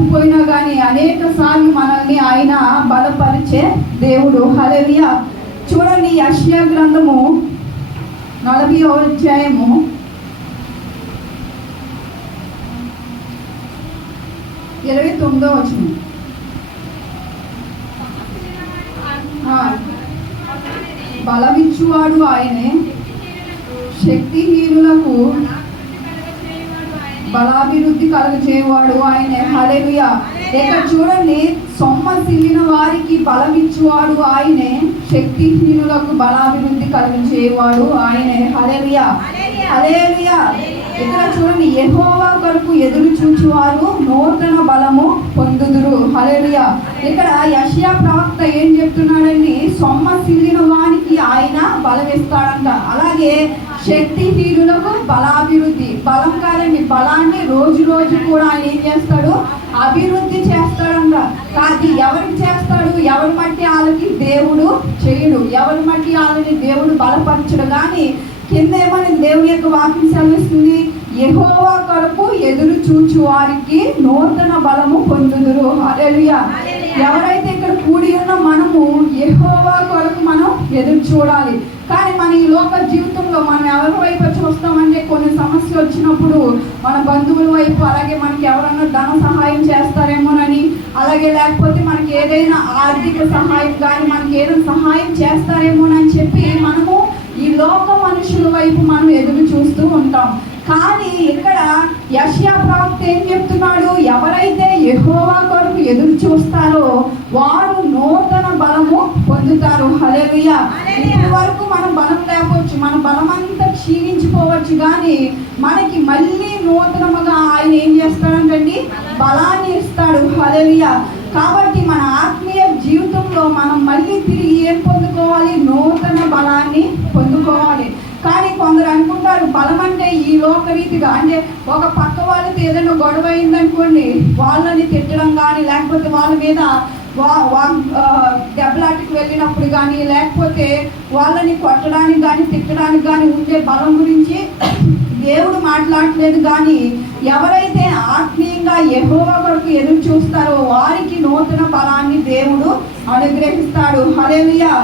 తప్పిపోయినా కానీ అనేక సార్లు మనల్ని ఆయన బలపరిచే దేవుడు. హల్లెలూయా. చూడండి, యెషయా గ్రంథము 40వ అధ్యాయము 29వ వచనం. బలమిచ్చువాడు ఆయనే, శక్తిహీనులకు బలాభివృద్ధి కలుగజేయవాడు ఆయనే. హల్లెలూయా. ఇక చూడండి, సొమ్మసిల్లిన వారికి బలమిచ్చువాడు ఆయనే, శక్తిహీనులకు బలాభివృద్ధి కలుగజేయవాడు ఆయనే. హల్లెలూయా. హల్లెలూయా. ఇక్కడ చూడండి, యెహోవా కొరకు ఎదురు చూచువారు నూతన బలము పొందుదురు. హల్లెలూయా. ఇక్కడ యెషయా ప్రవక్త ఏం చెప్తున్నాడండి? సొమ్మసిల్లిన వానికి ఆయన బలం ఇస్తాడంట. అలాగే శక్తిహీనులకు బలాభివృద్ధి, బలం కాదండి, బలాన్ని రోజు రోజు కూడా ఆయన ఏం చేస్తాడు? అభివృద్ధి చేస్తాడంట. కాదు, ఎవరికి చేస్తాడు? ఎవరి మట్టి వాళ్ళకి దేవుడు చేయడు, ఎవరి మట్టి వాళ్ళని దేవుడు బలపరచడు. కానీ కింద ఏమని దేవుని యొక్క వాక్యం సెలవిస్తుంది? యెహోవా కొరకు ఎదురు చూచు వారికి నూతన బలము పొందుదురు. హల్లెలూయా. ఎవరైతే ఇక్కడ కూడి ఉన్న మనము యెహోవా కొరకు మనం ఎదురు చూడాలి. కానీ మన ఈ లోక జీవితంలో మనం ఎవరి వైపు చూస్తామంటే, కొన్ని సమస్యలు వచ్చినప్పుడు మన బంధువుల వైపు, అలాగే మనకి ఎవరన్నా ధన సహాయం చేస్తారేమోనని, అలాగే లేకపోతే మనకి ఏదైనా ఆర్థిక సహాయం కానీ మనకి ఏదైనా సహాయం చేస్తారేమోనని చెప్పి మనము ఈ లోక మనుషుల వైపు మనం ఎదురు చూస్తూ ఉంటాం. కానీ ఇక్కడ యెషయా ప్రవక్త ఏం చెప్తున్నాడు? ఎవరైతే యెహోవా కొరకు ఎదురు చూస్తారో వారు నూతన బలము పొందుతారు. హల్లెలూయా. ఇప్పటి వరకు మనం బలం లేకపోవచ్చు, మన బలమంతా క్షీణించిపోవచ్చు, కానీ మనకి మళ్ళీ నూతనముగా ఆయన ఏం చేస్తాడంటండి? బలాన్ని ఇస్తాడు. హల్లెలూయా. కాబట్టి మన ఆత్మీయ జీవితంలో మనం మళ్ళీ తిరిగి ఏం పొందుకోవాలి? నూతన బలాన్ని పొందుకోవాలి. కానీ కొందరు అనుకుంటారు బలం అంటే ఈ లోక రీతిగా, అంటే ఒక పక్క వాళ్ళతో ఏదైనా గొడవ అయిందనుకోండి, వాళ్ళని తిట్టడం కానీ, లేకపోతే వాళ్ళ మీద దెబ్బలాటకు వెళ్ళినప్పుడు కానీ, లేకపోతే వాళ్ళని కొట్టడానికి కానీ తిట్టడానికి కానీ ఉండే బలం గురించి దేవుడు మాట్లాడలేదు. కానీ ఎవరైతే ఆత్మీయంగా యెహోవా కొరకు ఎదురు చూస్తారో వారికి నూతన బలాన్ని దేవుడు అనుగ్రహిస్తాడు. హల్లెలూయా.